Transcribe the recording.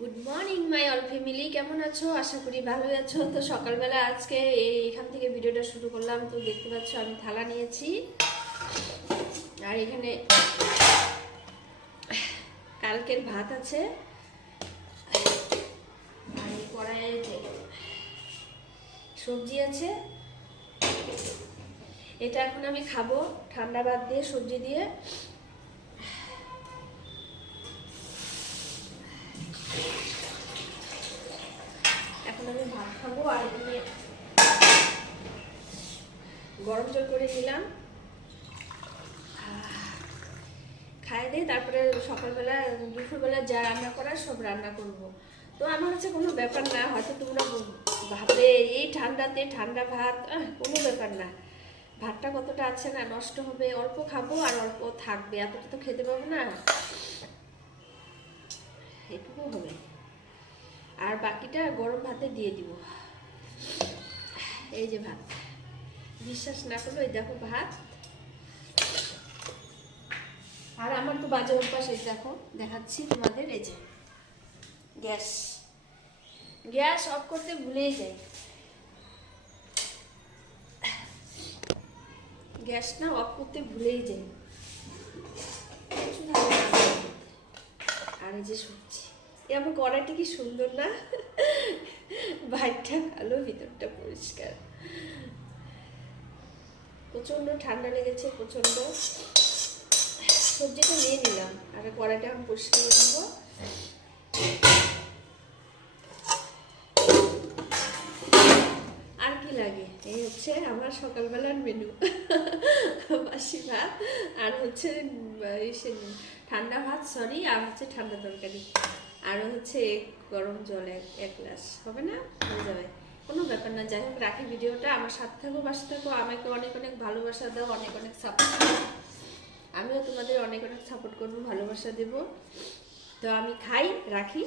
Good morning my all family, কেমন আছো? আশা করি ভালোই আছো। তো সকালবেলা আজকে এখান থেকে ভিডিওটা শুরু করলাম। তো দেখতে পাচ্ছ আমি থালা নিয়েছি, আর এখানে কালকের ভাত আছে, আর এই কড়াইয়ে সবজি আছে। এটা এখন আমি খাবো ঠান্ডা ভাত দিয়ে, সবজি দিয়ে। এখন আমি ভাত খাবো, আর এখানে গরম জল করে নিলাম, খাই দিয়ে তারপরে সকালবেলা দুপুরবেলা যা রান্না করার সব রান্না করব। তো আমার কাছে কোনো ব্যাপার না, হয়তো তোমরা ভাববে এই ঠান্ডাতে ঠান্ডা ভাত, কোনো ব্যাপার না। ভাতটা কতটা আছে না, নষ্ট হবে, অল্প খাবো আর অল্প থাকবে, এতটা তো খেতে পাবো না, এটুকু হবে। আর বাকিটা গরম ভাতে দিয়ে দিব। এই যে ভাত, বিশ্বাস না করলো, এই দেখো ভাত। আর আমার তো বাজে অভ্যাস, এই দেখো দেখাচ্ছি তোমাদের, এই যে গ্যাস গ্যাস অফ করতে ভুলেই যাই। গ্যাস না অফ করতে ভুলেই যাই। আর এই যে সবজি, আমার কড়াইটা কি সুন্দর না? বাইরটা কালো, ভিতরটা পরিষ্কার। প্রচন্ড ঠান্ডা লেগেছে, প্রচন্ড। সবজিটা নিয়ে নিলাম, আর কড়াইটা আমি পরিষ্কার করে নেবো। আর কি লাগে? এই হচ্ছে আমার সকালবেলার মেনু। বাসি ভাত, আর হচ্ছে ঠান্ডা ভাত, সরি, আর হচ্ছে ঠান্ডা তরকারি, আর হচ্ছে গরম জল এক গ্লাস হবে না, হয়ে যাবে, কোনো ব্যাপার না। যাই হোক, রাখি ভিডিওটা। আমার সাথে থাকো, পাশে থাকো, আমাকে অনেক অনেক ভালোবাসা দাও, অনেক অনেক সাপোর্ট দাও। আমিও তোমাদের অনেক অনেক সাপোর্ট করবো, ভালোবাসা দেবো। তো আমি খাই, রাখি।